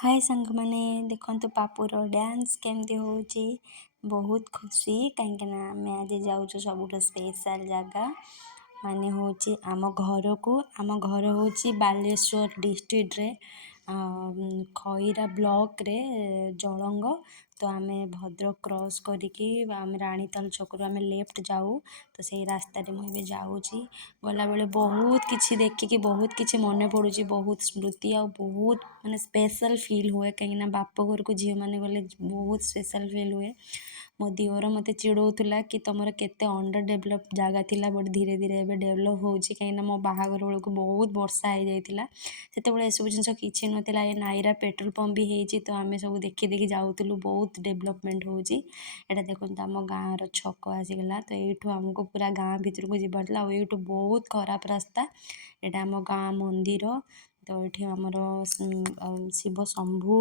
हाय ସାଙ୍ଗମାନେ ଦେଖନ୍ତୁ ପାପୁର ଡ୍ୟାନ୍ସ କେମିତି ହେଉଛି। ବହୁତ ଖୁସି କାହିଁକିନା ଆମେ ଆଜି ଯାଉଛୁ ସବୁଠୁ ସ୍ପେଶାଲ ଜାଗା ମାନେ ହେଉଛି ଆମ ଘରକୁ। ଆମ ଘର ହେଉଛି ବାଲେଶ୍ୱର ଡିଷ୍ଟ୍ରିକ୍ଟରେ ଖଇରା ବ୍ଲକରେ ଜଳଙ୍ଗ। ତ ଆମେ ଭଦ୍ରକ କ୍ରସ୍ କରିକି ଆମେ ରାଣୀତାଲ ଛକରୁ ଆମେ ଲେଫ୍ଟ ଯାଉ। ତ ସେଇ ରାସ୍ତାରେ ମୁଁ ଏବେ ଯାଉଛି। ଗଲାବେଳେ ବହୁତ କିଛି ଦେଖିକି ବହୁତ କିଛି ମନେ ପଡ଼ୁଛି, ବହୁତ ସ୍ମୃତି ଆଉ ବହୁତ ମାନେ ସ୍ପେଶାଲ ଫିଲ୍ ହୁଏ କାହିଁକିନା ବାପ ଘରକୁ ଝିଅମାନେ ଗଲେ ବହୁତ ସ୍ପେଶାଲ ଫିଲ୍ ହୁଏ। ମୋ ଦିଅର ମୋତେ ଚିଡ଼ଉଥିଲା କି ତମର କେତେ ଅଣ୍ଡର ଡେଭଲପ୍ ଜାଗା ଥିଲା, ବଟ୍ ଧୀରେ ଧୀରେ ଏବେ ଡେଭଲପ୍ ହେଉଛି କାହିଁକିନା ମୋ ବାହାଘର ବେଳକୁ ବହୁତ ବର୍ଷା ହେଇଯାଇଥିଲା। ସେତେବେଳେ ଏସବୁ ଜିନିଷ କିଛି ନଥିଲା। ଏ ନାଇରା ପେଟ୍ରୋଲ ପମ୍ପ ବି ହେଇଛି, ତ ଆମେ ସବୁ ଦେଖି ଦେଖି ଯାଉଥିଲୁ। ବହୁତ ଡେଭଲପମେଣ୍ଟ ହେଉଛି। ଏଇଟା ଦେଖନ୍ତୁ ଆମ ଗାଁର ଛକ ଆସିଗଲା। ତ ଏଇଠୁ ଆମକୁ ପୁରା ଗାଁ ଭିତରକୁ ଯିବାର ଥିଲା ଆଉ ଏଇଠୁ ବହୁତ ଖରାପ ରାସ୍ତା। ଏଇଟା ଆମ ଗାଁ ମନ୍ଦିର। ତ ଏଠି ଆମର ଶିବ ଶମ୍ଭୁ,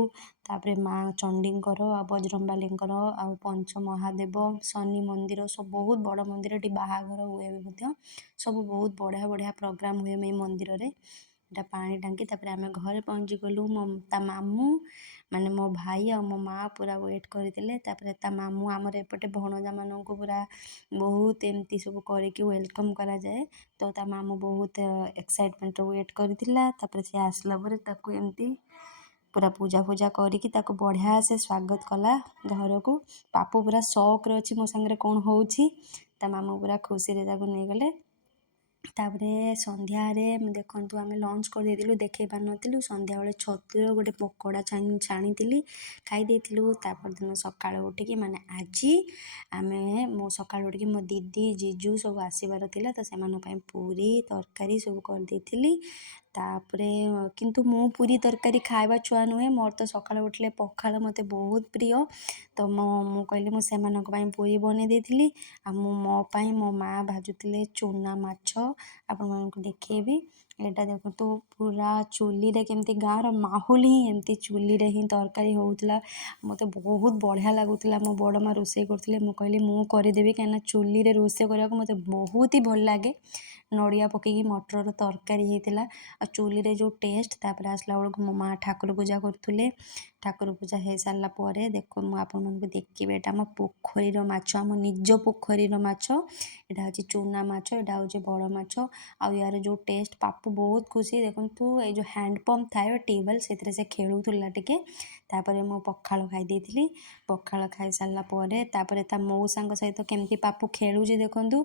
ତାପରେ ମା ଚଣ୍ଡୀଙ୍କର ଆଉ ବଜରଙ୍ଗବାଲୀଙ୍କର ଆଉ ପଞ୍ଚ ମହାଦେବ, ଶନି ମନ୍ଦିର, ସବୁ ବହୁତ ବଡ଼ ମନ୍ଦିର। ଏଠି ବାହାଘର ହୁଏ ବି ମଧ୍ୟ। ସବୁ ବହୁତ ବଢ଼ିଆ ବଢ଼ିଆ ପ୍ରୋଗ୍ରାମ ହୁଏ ଏଇ ମନ୍ଦିରରେ। ଏଇଟା ପାଣି ଟାଙ୍କି। ତାପରେ ଆମେ ଘରେ ପହଞ୍ଚିଗଲୁ। ତା ମାମୁଁ ମାନେ ମୋ ଭାଇ ଆଉ ମୋ ମା ପୁରା ୱେଟ୍ କରିଥିଲେ। ତାପରେ ତା ମାମୁଁ ଆମର ଏପଟେ ଭଣଜାମାନଙ୍କୁ ପୁରା ବହୁତ ଏମିତି ସବୁ କରିକି ୱେଲକମ୍ କରାଯାଏ। ତ ତା ମାମୁଁ ବହୁତ ଏକ୍ସାଇଟମେଣ୍ଟରେ ୱେଟ୍ କରିଥିଲା। ତାପରେ ସେ ଆସିଲା ପରେ ତାକୁ ଏମିତି ପୁରା ପୂଜା ଫୂଜା କରିକି ତାକୁ ବଢ଼ିଆ ସେ ସ୍ୱାଗତ କଲା ଘରକୁ। ପାପୁ ପୁରା ସକ୍ରେ ଅଛି ମୋ ସାଙ୍ଗରେ କ'ଣ ହେଉଛି। ତା ମାମୁଁ ପୁରା ଖୁସିରେ ତାକୁ ନେଇଗଲେ। ତାପରେ ସନ୍ଧ୍ୟାରେ ଦେଖନ୍ତୁ ଆମେ ଲଞ୍ଚ କରିଦେଇଥିଲୁ, ଦେଖେଇ ପାରିନଥିଲୁ। ସନ୍ଧ୍ୟାବେଳେ ଛତୁର ଗୋଟେ ପକୋଡ଼ା ଛାଣିଥିଲି, ଖାଇ ଦେଇଥିଲୁ। ତାପରଦିନ ସକାଳୁ ଉଠିକି ମାନେ ଆଜି ମୁଁ ସକାଳୁ ଉଠିକି ମୋ ଦିଦି ଜିଜୁ ସବୁ ଆସିବାର ଥିଲା, ତ ସେମାନଙ୍କ ପାଇଁ ପୁରୀ ତରକାରୀ ସବୁ କରିଦେଇଥିଲି। ତାପରେ କିନ୍ତୁ ମୁଁ ପୁରୀ ତରକାରୀ ଖାଇବା ଛୁଆ ନୁହେଁ, ମୋର ତ ସକାଳୁ ଉଠିଲେ ପଖାଳ ମୋତେ ବହୁତ ପ୍ରିୟ। ତ ମୁଁ କହିଲି ମୁଁ ସେମାନଙ୍କ ପାଇଁ ପୁରୀ ବନେଇ ଦେଇଥିଲି। ଆଉ ମୋ ପାଇଁ ମୋ ମା ଭାଜୁଥିଲେ ଚୁନା ମାଛ, ଆପଣମାନଙ୍କୁ ଦେଖେଇବି। ଏଇଟା ଦେଖନ୍ତୁ ପୁରା ଚୁଲିରେ କେମିତି ଗାଁର ମାହୋଲ ହିଁ ଏମିତି ଚୁଲିରେ ହିଁ ତରକାରୀ ହେଉଥିଲା। ମୋତେ ବହୁତ ବଢ଼ିଆ ଲାଗୁଥିଲା। ମୋ ବଡ଼ ମା ରୋଷେଇ କରୁଥିଲେ, ମୁଁ କହିଲି ମୁଁ କରିଦେବି କାହିଁକିନା ଚୁଲିରେ ରୋଷେଇ କରିବାକୁ ମୋତେ ବହୁତ ହି ଭଲ ଲାଗେ। ନଡ଼ିଆ ପକେଇକି ମଟରର ତରକାରୀ ହେଇଥିଲା ଆଉ ଚୁଲିରେ ଯେଉଁ ଟେଷ୍ଟ। ତାପରେ ଆସିଲା ବେଳକୁ ମୋ ମା ଠାକୁର ପୂଜା କରୁଥିଲେ। ଠାକୁର ପୂଜା ହେଇସାରିଲା ପରେ ମୁଁ ଆପଣମାନଙ୍କୁ ଦେଖିବି। ଏଇଟା ଆମ ପୋଖରୀର ମାଛ, ଆମ ନିଜ ପୋଖରୀର ମାଛ। ଏଇଟା ହେଉଛି ଚୁନା ମାଛ, ଏଇଟା ହେଉଛି ବଡ଼ ମାଛ। ଆଉ ୟାର ଯେଉଁ ଟେଷ୍ଟ, ପାପୁ ବହୁତ ଖୁସି। ଦେଖନ୍ତୁ ଏଇ ଯେଉଁ ହ୍ୟାଣ୍ଡପମ୍ପ ଥାଏ ଟ୍ୟୁବୱେଲ୍, ସେଥିରେ ସେ ଖେଳୁଥିଲା ଟିକେ। ତାପରେ ମୁଁ ପଖାଳ ଖାଇ ଦେଇଥିଲି। ପଖାଳ ଖାଇସାରିଲା ପରେ ତାପରେ ତା ମଉସାଙ୍କ ସହିତ କେମିତି ପାପୁ ଖେଳୁଛି ଦେଖନ୍ତୁ।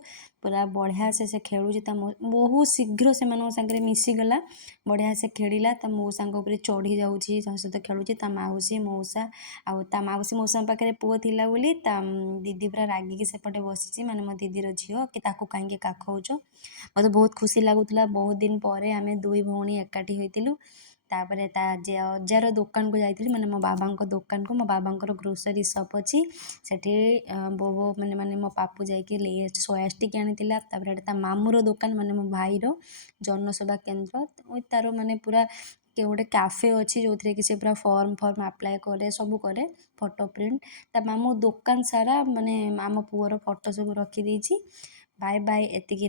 ପୁରା ବଢ଼ିଆ ସେ ଖେଳୁଛି। ବହୁତ ଶୀଘ୍ର ସେମାନଙ୍କ ସାଙ୍ଗରେ ମିଶିଗଲା। ବଢ଼ିଆ ସେ ଖେଳିଲା। ତା ମଉସାଙ୍କ ଉପରେ ଚଢ଼ି ଯାଉଛି, ତା ସହିତ ଖେଳୁଛି। ତା ମାଉସୀ ମଉସା ଆଉ ତା ମାଉସୀ ମଉସାଙ୍କ ପାଖରେ ପୁଅ ଥିଲା ବୋଲି ତା ଦିଦି ପୁରା ରାଗିକି ସେପଟେ ବସିଛି, ମାନେ ମୋ ଦିଦିର ଝିଅ, କି ତାକୁ କାହିଁକି କାଖଉଛ। ମୋତେ ବହୁତ ଖୁସି ଲାଗୁଥିଲା। ବହୁତ ଦିନ ପରେ ଆମେ ଦୁଇ ଭଉଣୀ ଏକାଠି ହୋଇଥିଲୁ। ତାପରେ ତା ଅଜାର ଦୋକାନକୁ ଯାଇଥିଲି, ମାନେ ମୋ ବାବାଙ୍କ ଦୋକାନକୁ। ମୋ ବାବାଙ୍କର ଗ୍ରୋସରୀ ସପ୍ ଅଛି ସେଠି। ବୋଉ ମାନେ ମୋ ପାପୁ ଯାଇକି ସୋୟା ଷ୍ଟିକ୍ ଆଣିଥିଲା। ତାପରେ ଏଇଟା ତା ମାମୁଁର ଦୋକାନ, ମାନେ ମୋ ଭାଇର ଜନସେବା କେନ୍ଦ୍ର। ତାର ମାନେ ପୁରା ଗୋଟେ କ୍ୟାଫେ ଅଛି ଯେଉଁଥିରେ କି ସେ ପୁରା ଫର୍ମ ଆପ୍ଲାଏ କରେ, ସବୁ କରେ, ଫଟୋ ପ୍ରିଣ୍ଟ। ତା ମାମୁଁ ଦୋକାନ ସାରା ମାନେ ଆମ ପୁଅର ଫଟୋ ସବୁ ରଖିଦେଇଛି। ବାଏ ବାଏ, ଏତିକି।